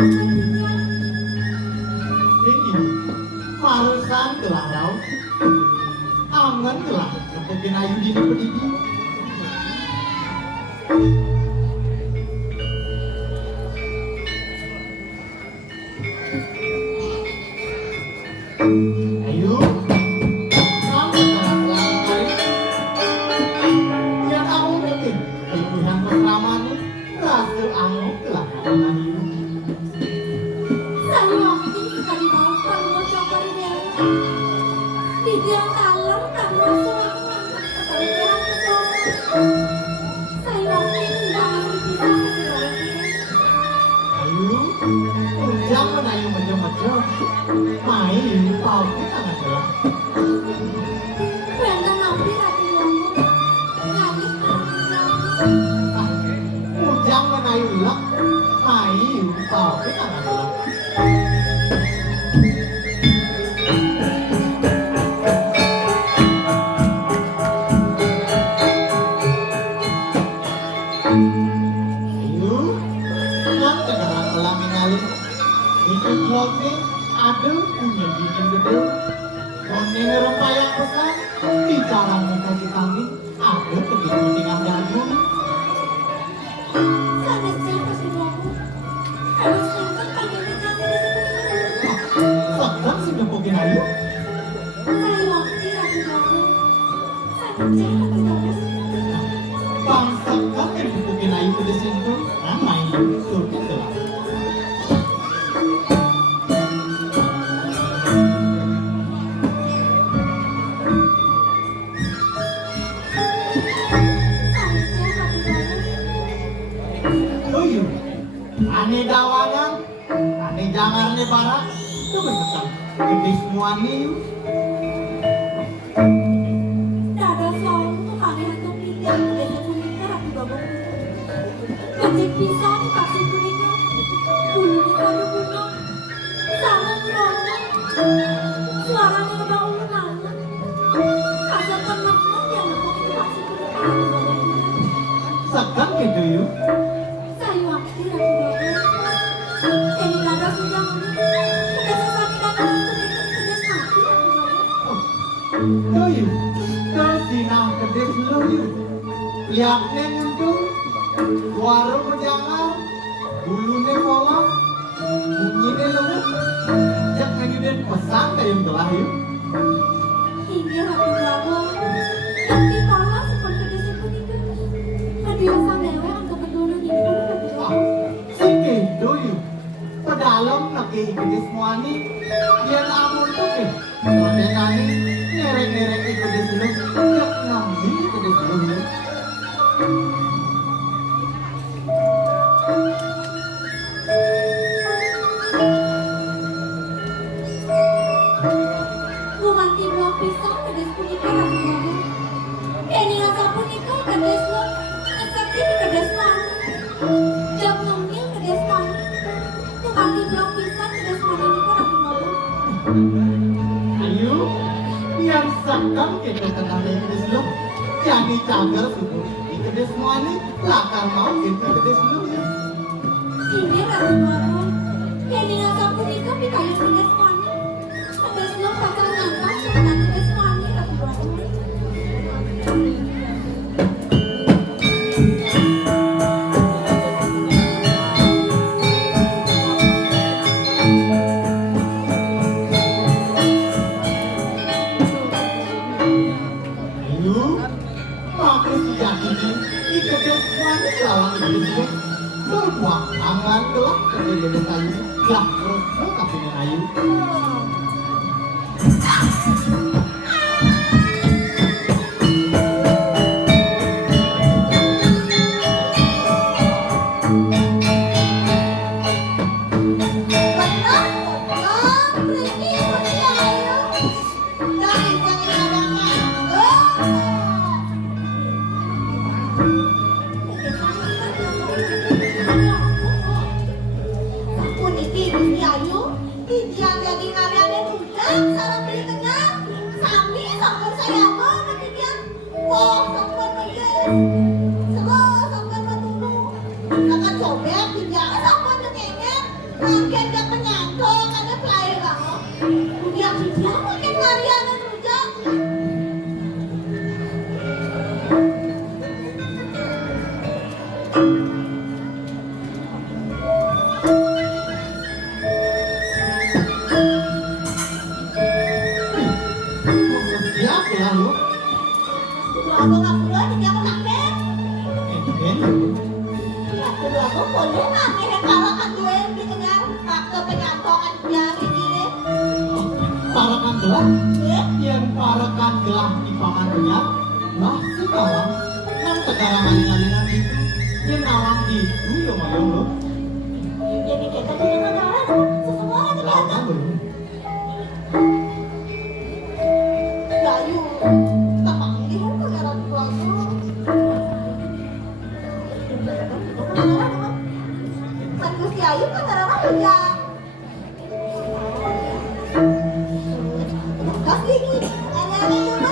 Tinggi, marusan telah rau, angan telah kepekin ayu di pedidi. Ayu, kamu telah melakukan yang aku bikin. Pilihan pertamamu, rasa aku telah melakukan ayu. Saya waktu sekali mau kamu coba dewa. Di dia kalam kamu semangat ketahui perang kesana. Saya waktu jangan berpisah kedua. Ayu, ujang menayu macam-macam. Main, pau kita nggak jelas. Benda nanti ratu ngomong. Nyanyi kamu. Ujang menayu lek, main, pau kita nggak jelas. Ayu, kan kedengaran ulang ngalih. Itu blog nih, ada punya bikin gede. Kone ngerempayang pesan, bicara muka si kami, ada kepentingan dagu. Sana siapa sih kamu? Harus nonton panggilnya kamu di sebelah. Sekarang sih ngepokin Ayu. Saya waktu ratu ngomong. Sana siapa kamu? Bangsa kan yang ngepokin Ayu ke desintu, nah main surga telah. Sana siapa kamu? Tuyu, ane dawangan, ane jangan ne barat, itu betul. Gede semua nih. Dada soal tuh kami hantu pilih desa kuning ratu babong. Kecil pisau dikasih kulitnya, bulu dikasih bunga, sama merono, suaranya ngebau nangis. Kasar teman-teman yang ngomong itu kasih kulit ratu babong. Sekarang gitu yuk. Saya waktu ratu babong. Ini dada sudah udah sesami dada udah mati ratu babong. Tuyu, tersinah gede seluyu. Lihatnya nguntung, suara berjangan, bulunya polos, bunyinya lembut. Jak ngayudan pesan kayak telah yuk. Ini ratu babong. Nanti pola seperti desa kuning. Hadiah samewe angka peduli ini ratu babong. Sige, doyu. Pedalam lagi gede semua nih. Biar amun tuh ke. Soalnya nani ngerek-ngerek gede selu. Jak ngambil gede selu yuk. Gumanti blok pisang kedes punika ratu babong. Ini rasa punika kedes lo. Sakti kedes man. Jam ngemil kedes man. Gumanti blok pisang kedes man ini kok ratu babong. Ayo, yang sakam kita kenal yang gede selu. Jadi cagar suku. Gede semua nih. Lakar mau gitu gede selu yuk. Ini ratu babong. Ini rasa punika pikayu kedes man. Kedes lo pasang nyantas sebentar kedes man ratu babong. Ayo, aku sudah ini. Gede semua nih lawan gede selu. Semua tangan telah gede kayu. Lah terus lo kapingin Ayu. Sakun iki Gusti Ayu, titian jadi ngaryane nundang sareng beli tengah. Sami sampun saya apa titian. Wah, sampun nuyes. Sego sampun matulu. Akan cobek titian sampun nyengengen. Makin gak penyantong, ada pelaya banget. Udah dia makin Mariana juga. Siap ya lu? Aku nggak boleh, jadi aku nakal. Lu. Aku boleh nggak yang kalahkan gue di tengah waktu penyantongan yang ini. Parakan gelah, Eh, yang parakan gelah di paman penyat, lah sekarang nang tegara maling-malingan itu, yang nawang itu yang mayo lo, jadi kita di negara semua ada lama kata. belum? Gayu, terpanggil negara tua tuh. San Gusti Ayu negara raja. Gas dingin, ada juga.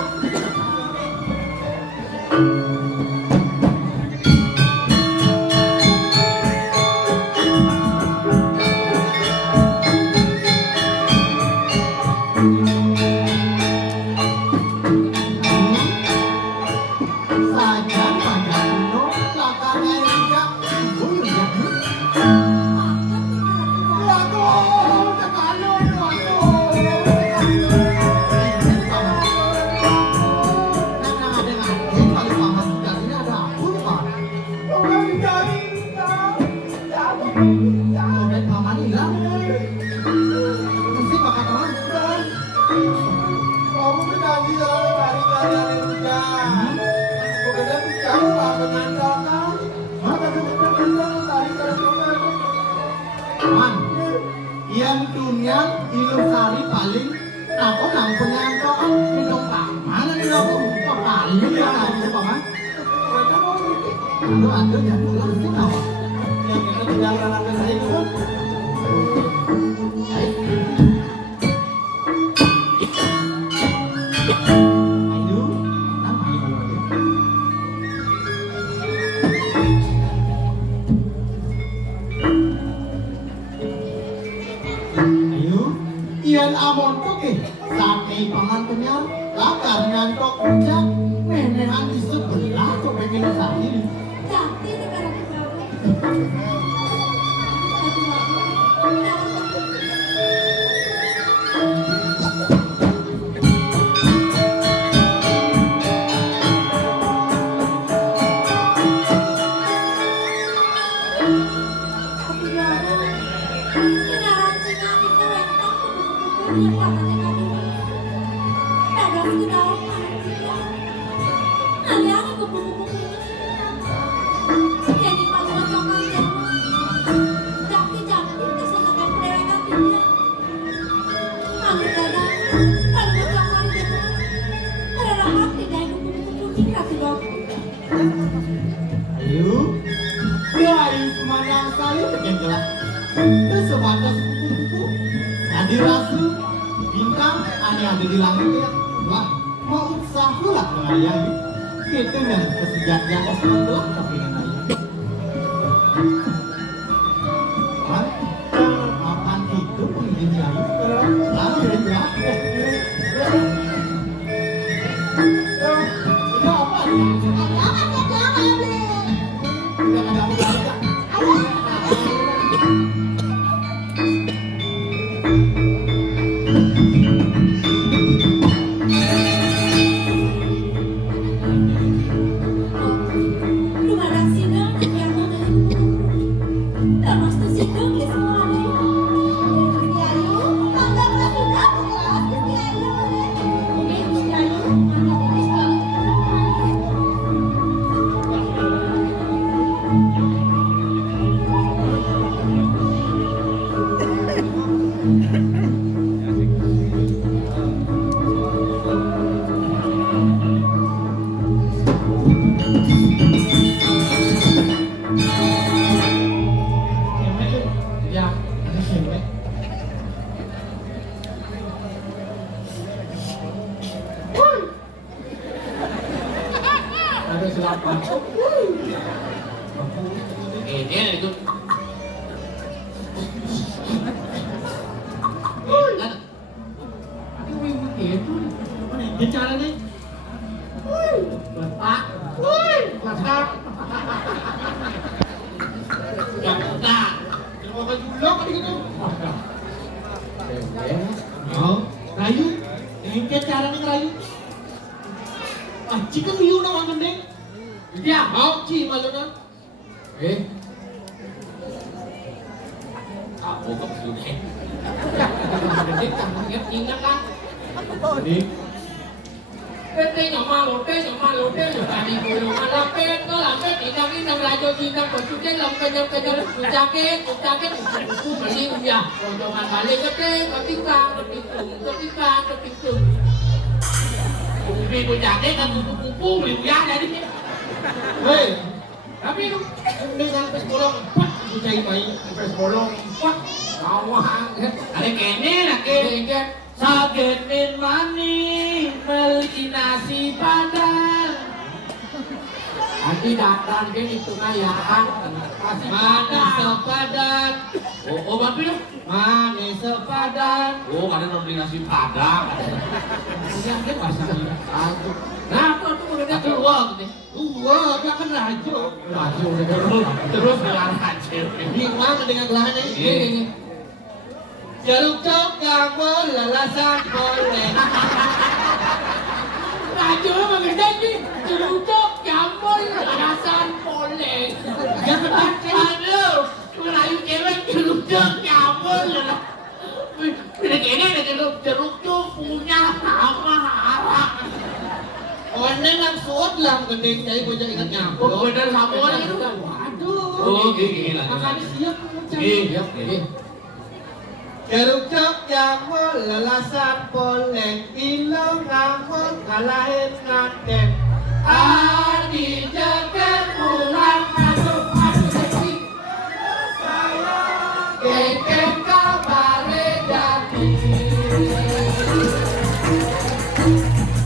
Sajan pada kuno, lakar air juga, buyur jadi. Waduh, tekanun, waduh. Ini paman. Nang ada ngaji, kalau paman sudah ini ada aku nih pak. Sobek paman hilang. Mesti makan orang. Kamu menanti dalam kali-kali yang hujan. Kemudian bicara apa menandakan? Maka sebenarnya kali-kali Man, yang dunia ilmu sari paling apa nang penyantokan minum paman ini aku buka paling ya aku paman. Aduh ya pulang sih kau. yang kita tidak lakukan saya itu. Ayo, nama ayo lagi. Ayo, ian amon toke, sate paman kenyal, lakar nyantok ujak, menehan di sebelah tuh pengen sakit. Jadi negara tua. Ayo, ya ayo semandang sekali pengen gelap. Terus sebatas kupu-kupu, tadi rasu, bintang, aneh ada di langit ya. Wah, mau usaha lah dengan ayah yuk. Gitu kan, kesejahteraan kesenang gelap tapi dengan ayah. Man, makan itu pengen ayu. Lalu ya, itu apa nih? Tidak ada apa-apa. Ada 8. Ini itu. Bicara nih. Bapak. Woi, bapak. Gak. Mau ke julok gitu. Oh, rayu. Engke cara nih rayu. Ah, cikan liu na wangan deh. Dia mau ci malu na. Aku kok sudah. Jadi kamu ingat kan? Jadi, Tên nhỏ ma lột tên nhỏ bà đi ngồi đồ mà làm tên nó làm tên thì đang đi nằm lại cho chị đang còn chút cái lòng cái nhân của cha cái của mà đi cùng nhà rồi đồ mà bà lên cái tên có tiếng vang có tiếng trùng vì của nhà cái là của mình ra này đi hei, tapi lu ini kan pes bolong, kuat aku cai mai, pes bolong, kuat. awang ada kene lah kene Sakit min mani, beli nasi padang. nanti datang ke itu kayaan kasih Manis sepadan, oh tapi lu manis sepadan. oh ada beli nasi padang yang dia pasang satu nah apa tuh udah keluar nih Dia kan rajo. Rajo udah terus dengan hancur Bingung dengan gelahannya ini. Jeruk cok yang melelasan boleh. Rajo emang gede nih jeruk jambol alasan boleh Jangan pakai. aduh Melayu cewek jeruk jambol udah gini ada jeruk punya nama arah Orang yang suat lah gendeng cai bocah ingat nyampe. oh bener sama orang itu Waduh. oh gila Makanya siap iya Jeruk cok yang melelasan boleh. Ilang ngangkut kalahin ngaden. Adi jagat pulang masuk seksi Kekek kabare jati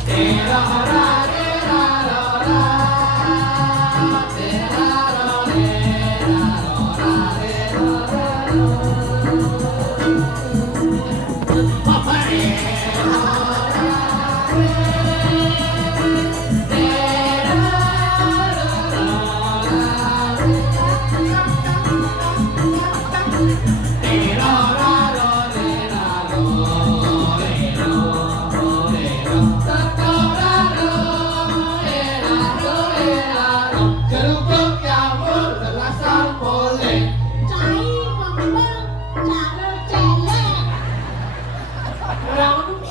Terora terora Jeruk cok yang melelasan boleh. Cai ngomong cara celek.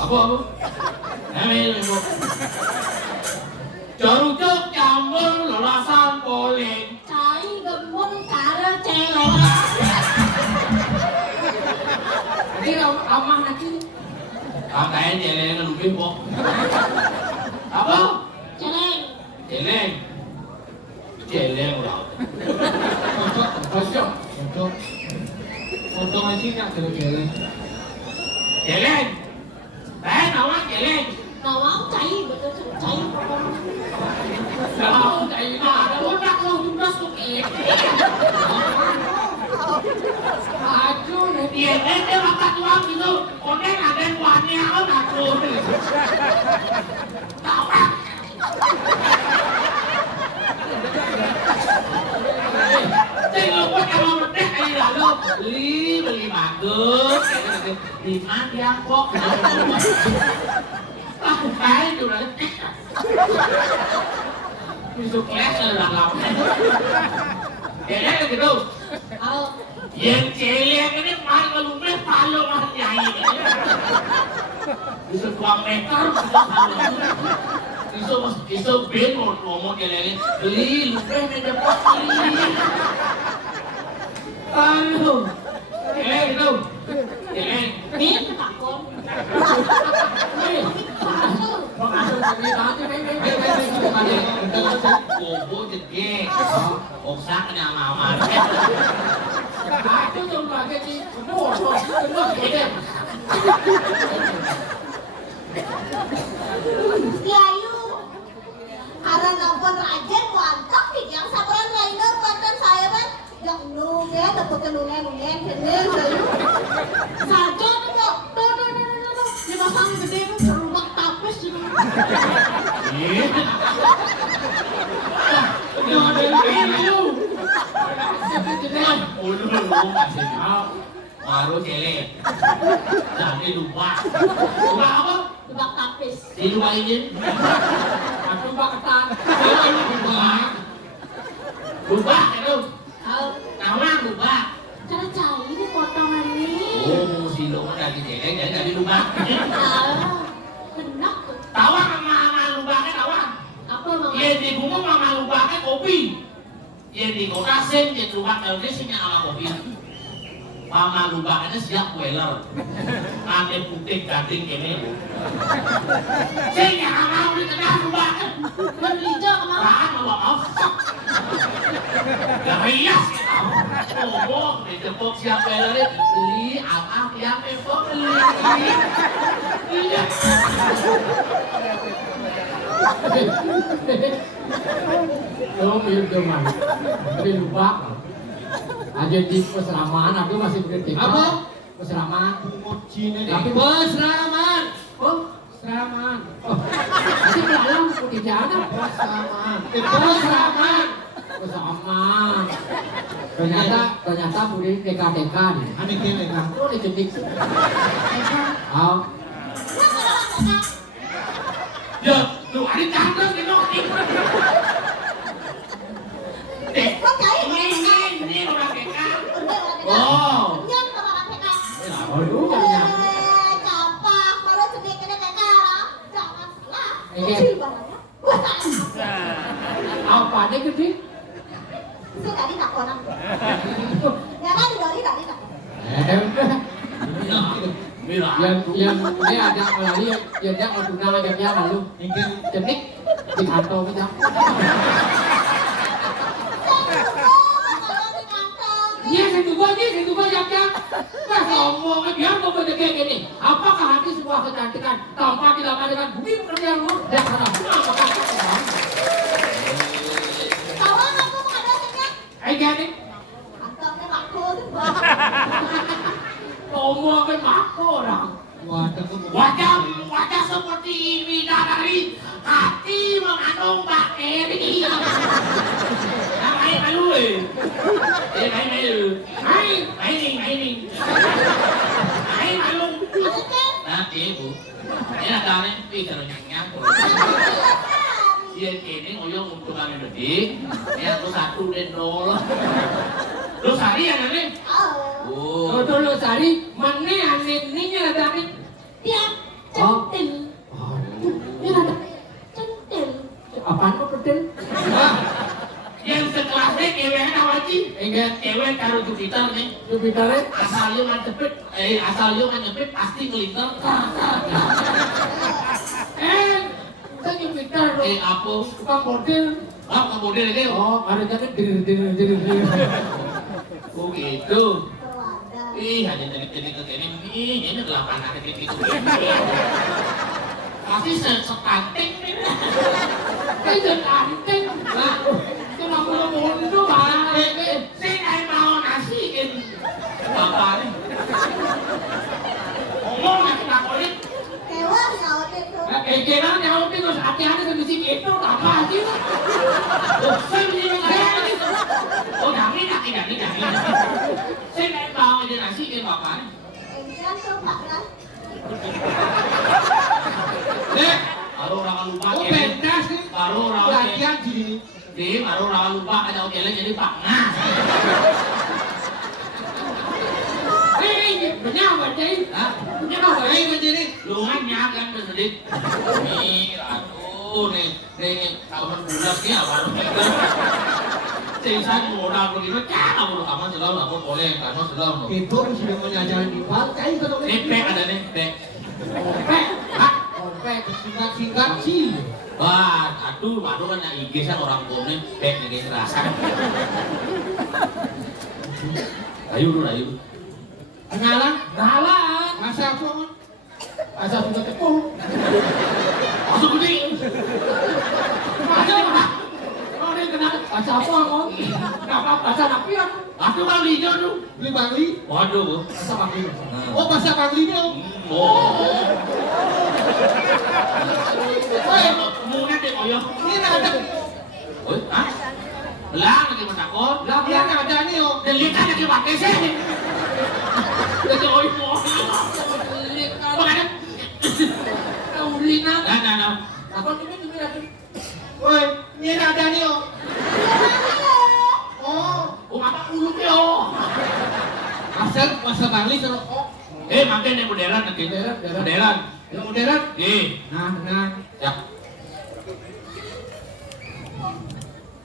Apa? Namanya Jeruk jambul lelasan boleh Cai ngomong cara celek. Jadi ramah nanti katanya jeleng lebih kok apa? Celek. Jeleng udah Cocok. Potong aja nggak jelek. jeleng teh nama jeleng Nawang cai betul cai ngomong. kalau dari mana udah lu juga suka aduh dia dia makan tuang gitu koneng ada kuahnya apa aku tahu kan Tengok buat kalau medek aja lalu beli bagus di mana kok aku kayak juga besok les ada lama kayaknya gitu Kalau yang celeng ini paling lumeh paling nyai bisa tuang meter iso ben ngomong celeng beli lumeh nih dapat beli aduh celeng itu celeng bin takon. Bobo gede, oksak kena mama. Aku tuh pakai di bobo, semua gede. Yayu. Karena nelfon Rajen mantap nih yang sabaran rider mantan saya kan yang nunggu dapat nunggu kene saya. Saja tuh tuh di pasang gede tuh rumah tapis gitu. lu. Kasih tahu. Baru celek. Jadi lupa. Lupa apa? Tebak tapis. Di lupa ini. Aku mbak ketan. Lupa. Lupa itu. Tahu. Kawan lupa. Cara cari ini potongan ini. Oh, si lu kan lagi celek jadi lupa. Tahu. Benak tuh. Tawa mama lupa kan tawa. Apa mama? Ye di bunga mama lupa kan kopi. Ye di kokasen ye lupa kalau dia sinya ala kopi. Mama lupa kan siap weler. Ane putih gading kene. Sinya mau di tengah lupa kan. Ban hijau kemana? Tahan bawa off. Garias kita. Oh, di tepuk siap weler beli apa yang efok beli. Iya. Lo mirip teman. Tapi lupa. Ada di peseraman, aku masih berhenti. Apa? Peseraman. Mojinya Tapi peseraman. Oh, peseraman. Oh, nanti dalam putih jana. sama. Peseraman. Peseraman. Ternyata putih TK nih. Aneh kene kan. Lo dicetik. Oh, Ya, lu ada tangga ke noti. Kok cari? Ini orang keka. Oh. Yang sama orang TK. oh lu jangan. Gampang, baru sedikit ini TK lah. Jangan salah. Iya. Kecil barangnya. Wah, salah. Apa nih gede? Saya tadi tak orang. Jangan dari tak. Mira. Yang ini ada lagi yang dia mau tunang aja dia lalu Ingin cenik di kantong kita. Iya saya coba yang. Nah sombong biar kau beda kayak gini. Apakah hati sebuah kecantikan tanpa dilakukan dengan bumi pekerjaan lu? Dan apakah Kawan aku menghadapinya. gini? Kantongnya laku tuh. Sombong kan aku orang. Wajah seperti ini dari hati mengandung bakteri. Main malu main malu. Nanti bu, ini ada nih pikir nyang. Dia ini oyong untuk kami detik. Ini aku 1 dan 0. Lu sari ya nanti? Oh. Kalau lu sari mana anehnya tadi? Dia centil. Dia ada centil. Apaan kok pedel? Yang sekelasnya cewek nawaji. Enggak. Cewek karo Jupiter nih. Jupiternya Asal yo ngejepit pasti ngelinter. saya Jupiter loh. Apa? Tukang model. Ah, kemudian itu. Oh, ada jangan dir. Oh gitu. Berwadah. Ih, hanya jenik-jenik ke ini 8 anak gitu. Pasti sekanting nih. Itu anting. Nah, itu namanya mundur. Saya mau nasiin bapak nih. Ngomong lagi nakolit. Kewan nyautin tuh. Kira nyautin terus hati-hati sama si itu apa sih? Saya begini lagi. Oh, jangan. Saya mau aja nasiin bapak nih. Enggak tuh Pak kan. Dek, Baru orang lupa. oh pentas nih. Baru orang Latihan sini. baru orang lupa aja okelnya jadi Pak Nah. Menyawa jadi. Menyawa Ayo begini. Lu kan nyagan bersedih. Nih, aduh, nih tahun bulan nih baru kita. Saya modal begitu, kamu kamu selalu aku boleh, kamu selalu. Itu sudah mengajarin di pantai kalau Pek ada nih, pek. Pek singkat sih. Wah, aduh kan yang IG kan orang tua pek nih rasa. Ayo. Kenalan? Masa apa man? Asal sudah tepung. Masuk gede. Aja mana? Oh ini kenal. Asal apa kok? Kenapa asal api ya? Aduh Bali tuh. Beli Bangli? Waduh, Bu. Asal api. Oh bahasa Bangli dong. Oh. Woi, mungkin deh koyo. Ini ada. Woi, ah? Belang lagi menakut. Lah dia ada nih oh. Delikan lagi pakai sih. Jadi oi mo. Makanya. Ulina. Nah. Ako ini lagi. Woi, ini ada nih oh. Oh, apa uluk yo? Masa Bali sama oh. Makan yang modern nanti. Modern. Yang modern. Nah. Ya.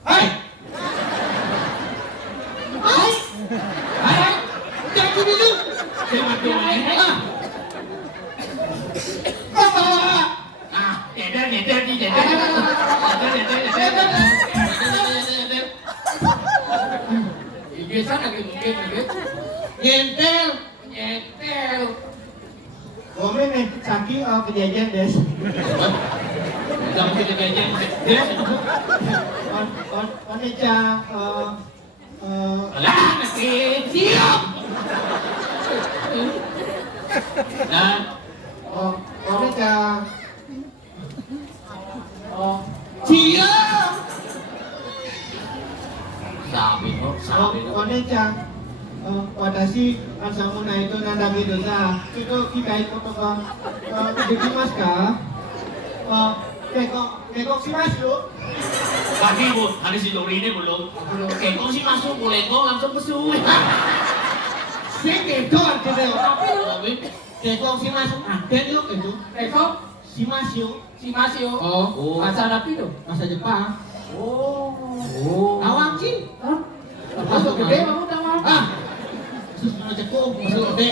Hai. Jangan dulu. Saya mati mana? Nyeder. Biasa lagi mungkin lagi. Nyentel. Komen nih, Saki kejadian des. Jangan kita kajian. Oneca, Lah, nanti siap. Nah, Oneca, siap. sabi no. Oneca, watashi asamu na itu nandagi dosa. Itu kikai koto ka dekimasu ka? Nekok shimasu. Lagi bu, hari si Dori ini belum. Kekong sih masuk, boleh kok langsung pesu. Sekedor gitu. Tapi, Nekok shimasu. Ada yuk itu. Eko, Shimasu. si Masio. Oh. Bahasa Napi dong. Bahasa Jepang. Oh. Awak sih. Hah? Masuk gede kamu tahu? Susu cekung, masuk gede.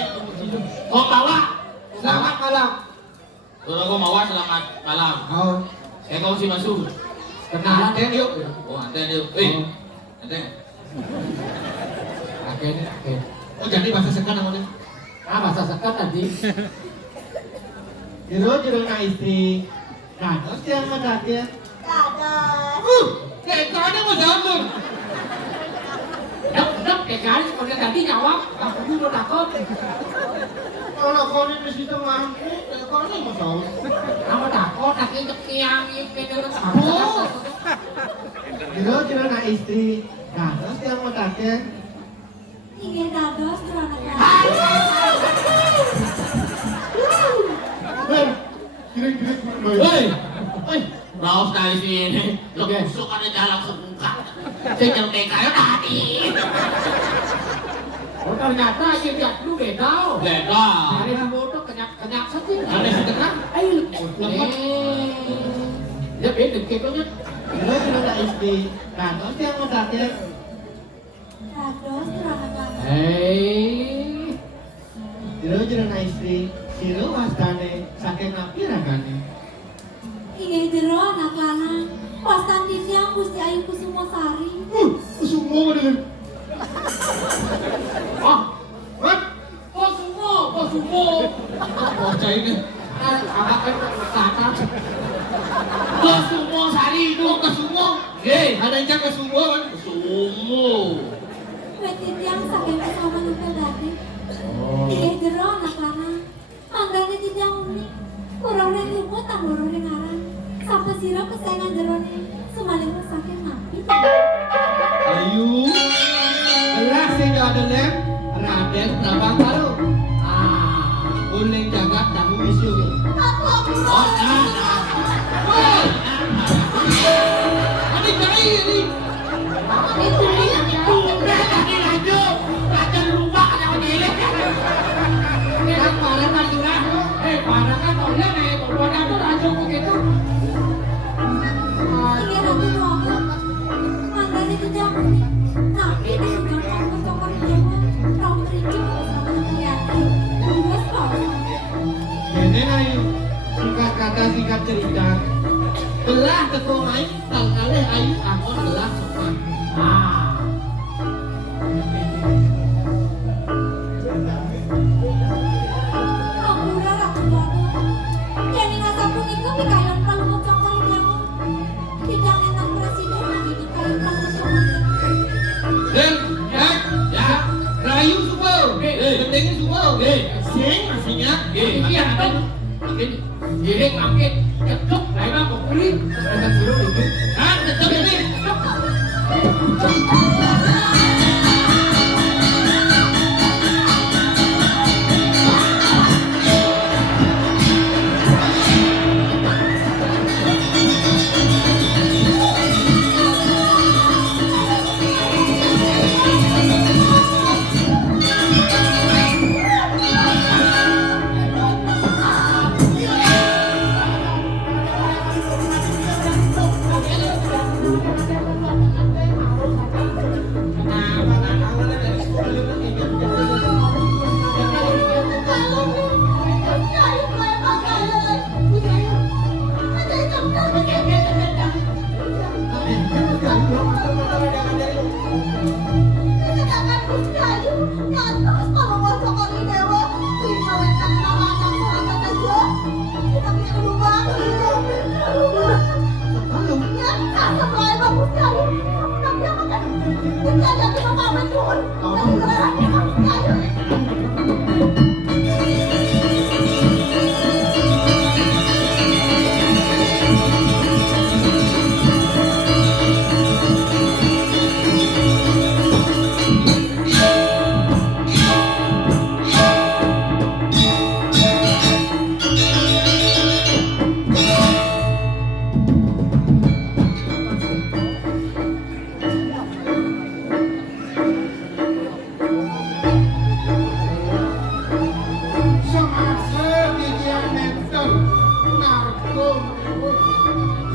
kau bawa. Selamat malam. Kalau kau bawa selamat malam. Oh. Kekong sih masuk. Kenalan Anten yuk. Oh, anten yuk. Anten. Agen. Oh jadi bahasa sekarang namanya. Bahasa sekat tadi. Jero na istri. Nah, terus yang mana dia? Kekonya mau jambul. Dok, kayak garis kalau dia tadi nyawa, aku udah takut. Kalau kau ini di situ mampu, kekonya mau jambul. Kamu takut, tapi kekiang itu udah Jero na istri. Nah, terus yang mana dia? Ingin dados anak Hei, Raus dari sini. Lo busuk ada jalan sebuka. Saya jalan kayak tadi. Oh ternyata dia lu beda. Beda. Dari foto kenyak saja. Ada setengah. Ayo, lemot. Dia beda kayaknya. jero na istri. Nah, terus yang mana dia? dados anak Hei. Jero na istri. Siro wastane saking napi ragane. ingin jero anak lanang pasan ditiang Gusti Ayu Kusumasari. Semua dengan. What? Kok sumo. Bocah ini. Agak kata. Lo semua sari itu ke semua. Ada yang jaga semua kan? Semua. Weti tiang saking kesama nupel dadi. Ingin jero anak lanang manggane titiang unik. Kurang yang lumut tak loro yang ngaran. Sampai siro kesayangan jerone semaling saking napi. Ayu. Belas sehingga ada lem. Raden Prabang Baru. Uling jagat tamu isu. Oh, Ini cai ini. Parah kan curah. Parah kan oleh nih. Pokoknya tuh lanjut begitu. Ingin ratu ruangan manggane titiang unik. Napi disunjukkan ke cokor jawa. Kaum rinci bersama hati-hati. Luas kau. Ini ayu. Singkat kata singkat cerita. Belah ketua main tal kali ayu akon belah semua. Ampura ratu ruangan. Yang ingasa punika pikayon panggung cokor jawa. Tidak enak presiden lagi pikayon panggung cokor jawa. Dan ya, rayu semua. Pentingnya semua. Sing aslinya. Iya, kan? makin giring makin cekep lain apa kulit ada jeruk itu ah cekep ini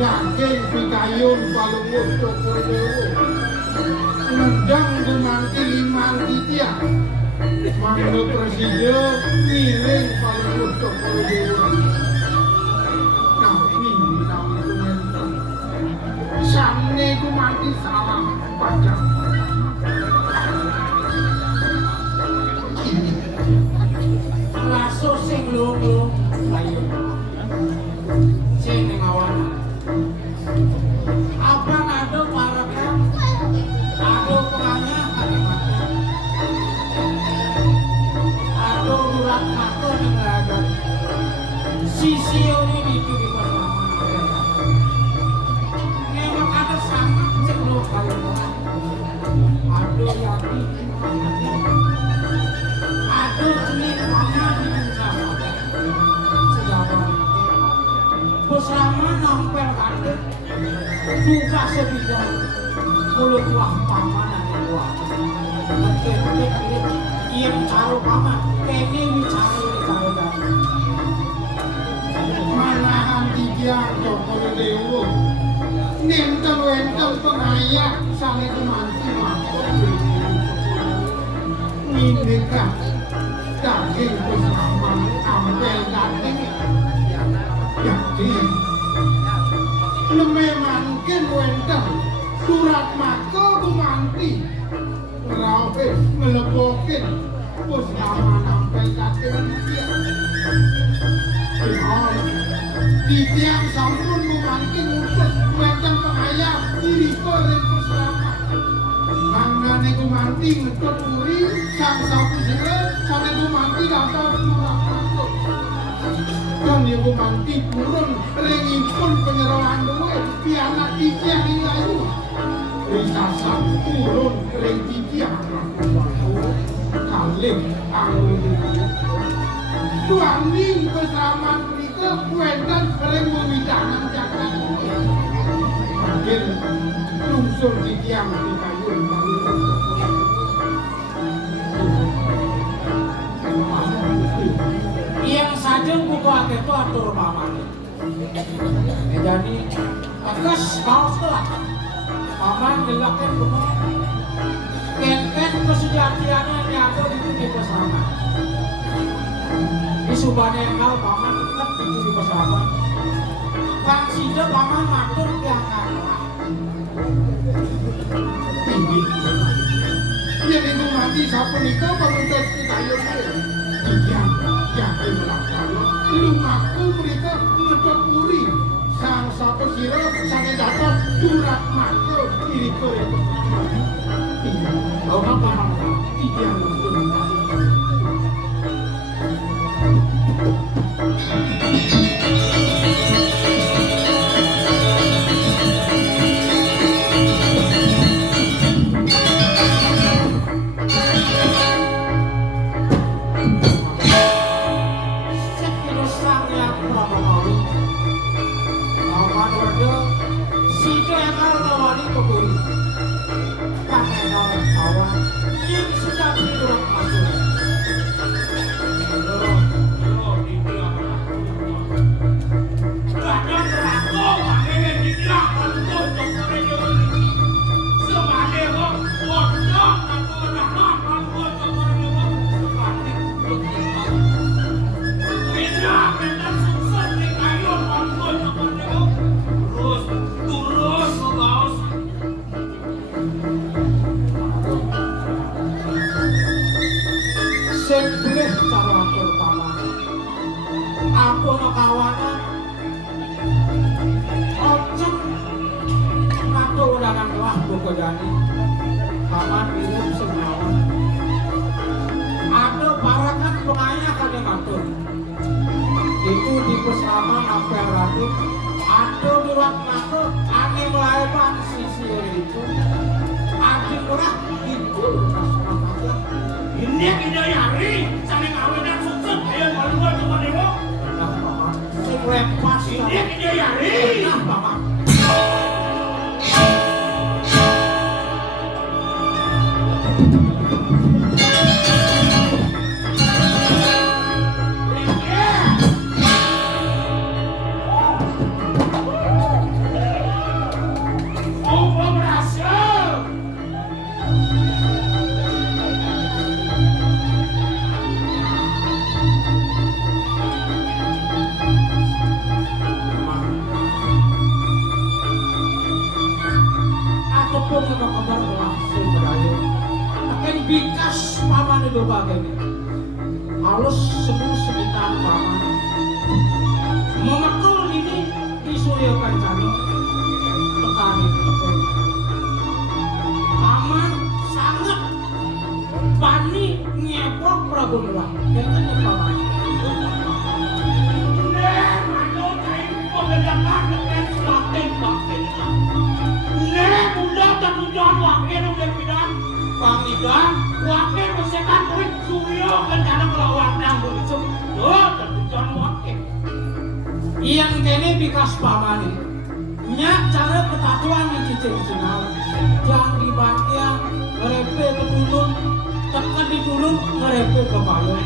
Daging pikayun palungut cokur dewo Nendang gumanti limang titiak Mangga presiden miring palungut cokur dewo Tapi nawi kumenten Samne gumanti salam pajak lasso sing lung-lung ayo sing ning awan abang ado parakan ado penganya kalimatnya ado urat aku ning lagan sisi ini itu di pasangan memang ada sama sing lung kali ado yati ado jenis pangnya di muka sejaman bersama nampel kandek buka sebidang mulut wah paman yang wah mencetik ia bicara paman ini bicara Manahan tiga cokur dewo Nenteng-wenteng pengayak Sane gumanti makhluk Mindeka daging bersama ampel daging yakin lememangkin wenteng surat mako gumanti rawe ngelepokin bersama ampel daging di tiang sampun gumanti ngusut wenteng pengayam diri korek bersama Manggane gumanti ngetut puri sang sapu sire sane gumanti datang surat masuk dan ya gumanti purun ringipun penyerahan duwe pianak titiang ilayu risasan purun ring titiang kalih angin tuaning bersama mereka wenten ring mewidangan jagat makin lungsur titiang di kayu yang saja buka itu atur paman jadi akas mau setelah paman gelakin buka ken kesejatiannya diatur itu di pesama di subane kau paman tetap itu di pesama kan sida paman matur yang kalah iya minggu mati siapa nikah pemerintah kayu iya yakin melaksana lumaku mereka ngedot puri sang sapa sira sange dapat surat mako iri kowe iya ora paham iya mungkin pilih cara atur paman. Aku no kawanan. Ocun ngatur undangan lah buku jani. Paman hidup semawon. Ada parakan pengayah kan yang ngatur. Itu di pesama Ampel Ratu. Ada durak ngatur ane melayakan sisi itu. Adi murah itu kasih aja. Ini kita yari, saling awet dan sukses. Ayo kalau gua coba demo. Nah, paman, sing lepas. Ini kita yari. Nah, paman. Apapun yang kabar langsung berayu akan bikas paman itu bagian halus semua sekitar paman memekul ini disuryakan kami petani tepung paman sangat bani ngepok Prabu Nerah yang tanya paman Pangidan, wakil bersekat kuih suryo kencana melawak nang begitu. Tuh, tertujuan wakil. yang kene bikas pamani nya cara ketatuan di cicing sinal yang di bagian ngerepe ke tulung tekan di tulung ngerepe ke balon